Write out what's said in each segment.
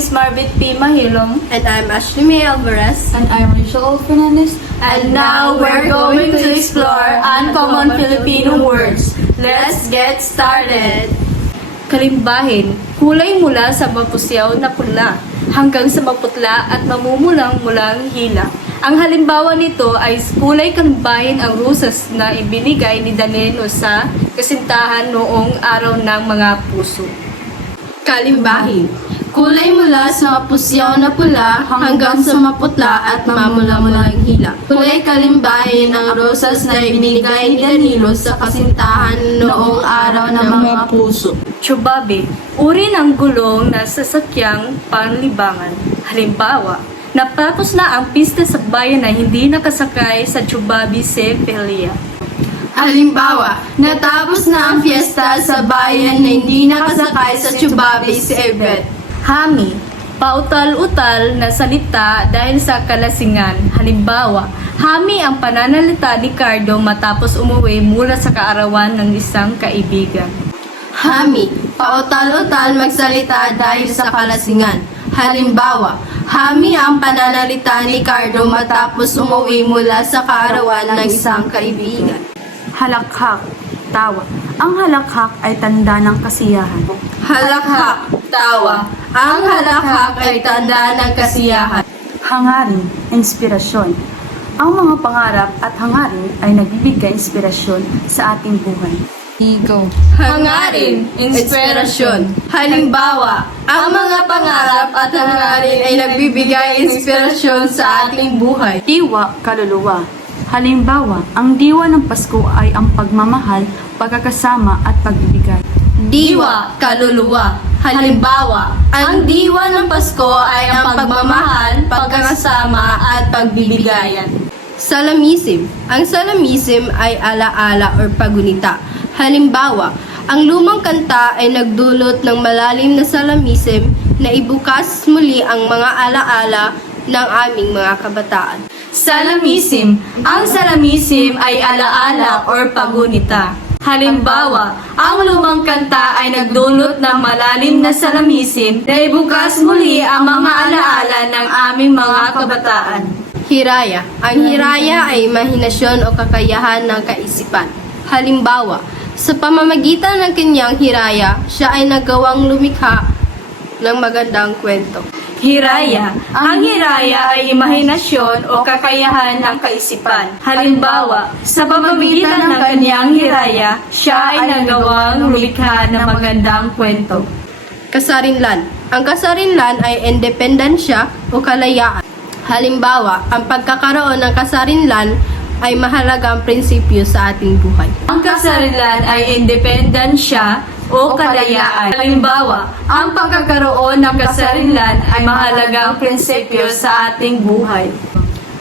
is Marvit P. Mahilong. And I'm Ashley May Alvarez. And I'm Rachel Fernandez. And now we're going to explore uncommon Filipino words. Let's get started! Kalimbahin, kulay mula sa mapusyaw na pula hanggang sa maputla at mamumulang-mulang hila. Ang halimbawa nito ay kulay kalimbahin ang rusas na ibinigay ni Danilo sa kasintahan noong araw ng mga puso. Kalimbahin. Kulay mula sa mapusyaw na pula hanggang sa maputla at mamula-mulang hila. Kulay kalimbahin ang rosas na ibinigay ni Danilo sa kasintahan noong araw ng mga puso. Chubabe, uri ng gulong na sasakyang panlibangan. Halimbawa, napapos na ang pista sa bayan na hindi nakasakay sa Chubabe se Pelia. Halimbawa, natapos na ang fiesta sa bayan na hindi nakasakay sa Chubabe si Evet. Hami, pautal-utal na salita dahil sa kalasingan. Halimbawa, hami ang pananalita ni Cardo matapos umuwi mula sa kaarawan ng isang kaibigan. Hami, pautal-utal magsalita dahil sa kalasingan. Halimbawa, hami ang pananalita ni Cardo matapos umuwi mula sa kaarawan ng isang kaibigan. Halakhak, tawa. Ang halakhak ay tanda ng kasiyahan. Halakhak, tawa. Ang halakhak ay tanda ng kasiyahan. Hangarin, inspirasyon. Ang mga pangarap at hangarin ay nagbibigay inspirasyon sa ating buhay. Ego. Hangarin, inspirasyon. Halimbawa, ang mga pangarap at hangarin ay nagbibigay inspirasyon sa ating buhay. Diwa, kaluluwa. Halimbawa, ang diwa ng Pasko ay ang pagmamahal, pagkakasama at pagbibigay. Diwa, kaluluwa. Halimbawa, ang diwa ng Pasko ay ang pagmamahal, pagkakasama at pagbibigayan. Salamism. Ang salamism ay alaala or pagunita. Halimbawa, ang lumang kanta ay nagdulot ng malalim na salamism na ibukas muli ang mga alaala ng aming mga kabataan. Salamism. Ang salamism ay alaala or pagunita. Halimbawa, ang lumang kanta ay nagdulot ng malalim na salamism na ibukas muli ang mga alaala ng aming mga kabataan. Hiraya. Ang hiraya ay imahinasyon o kakayahan ng kaisipan. Halimbawa, sa pamamagitan ng kanyang hiraya, siya ay nagawang lumikha ng magandang kwento. Hiraya. Ang hiraya ay imahinasyon o kakayahan ng kaisipan. Halimbawa, sa pamamagitan ng kanyang hiraya, siya ay nagawang lumikha ng magandang kwento. Kasarinlan. Ang kasarinlan ay independensya o kalayaan. Halimbawa, ang pagkakaroon ng kasarinlan ay mahalagang prinsipyo sa ating buhay. Ang kasarilan ay independensya o kalayaan. Halimbawa, ang pagkakaroon ng kasarilan ay mahalagang prinsipyo sa ating buhay.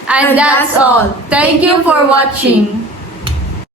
And that's all. Thank you for watching.